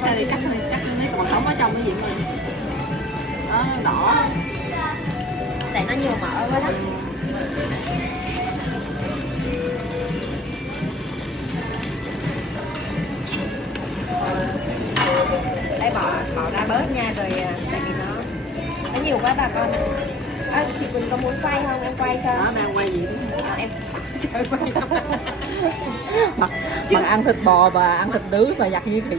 cắt ra đi, cắt lấy còn sống ở trong cái gì mà đó đỏ tại nó nhiều mỡ quá đó. Đây bỏ ra bớt nha, rồi tại vì nó nhiều quá bà con. Chị Quỳnh có muốn quay không? Em quay cho. đó đang quay gì Em chơi quay không? bằng ăn thịt bò và ăn thịt nướng và giặt như khỉ.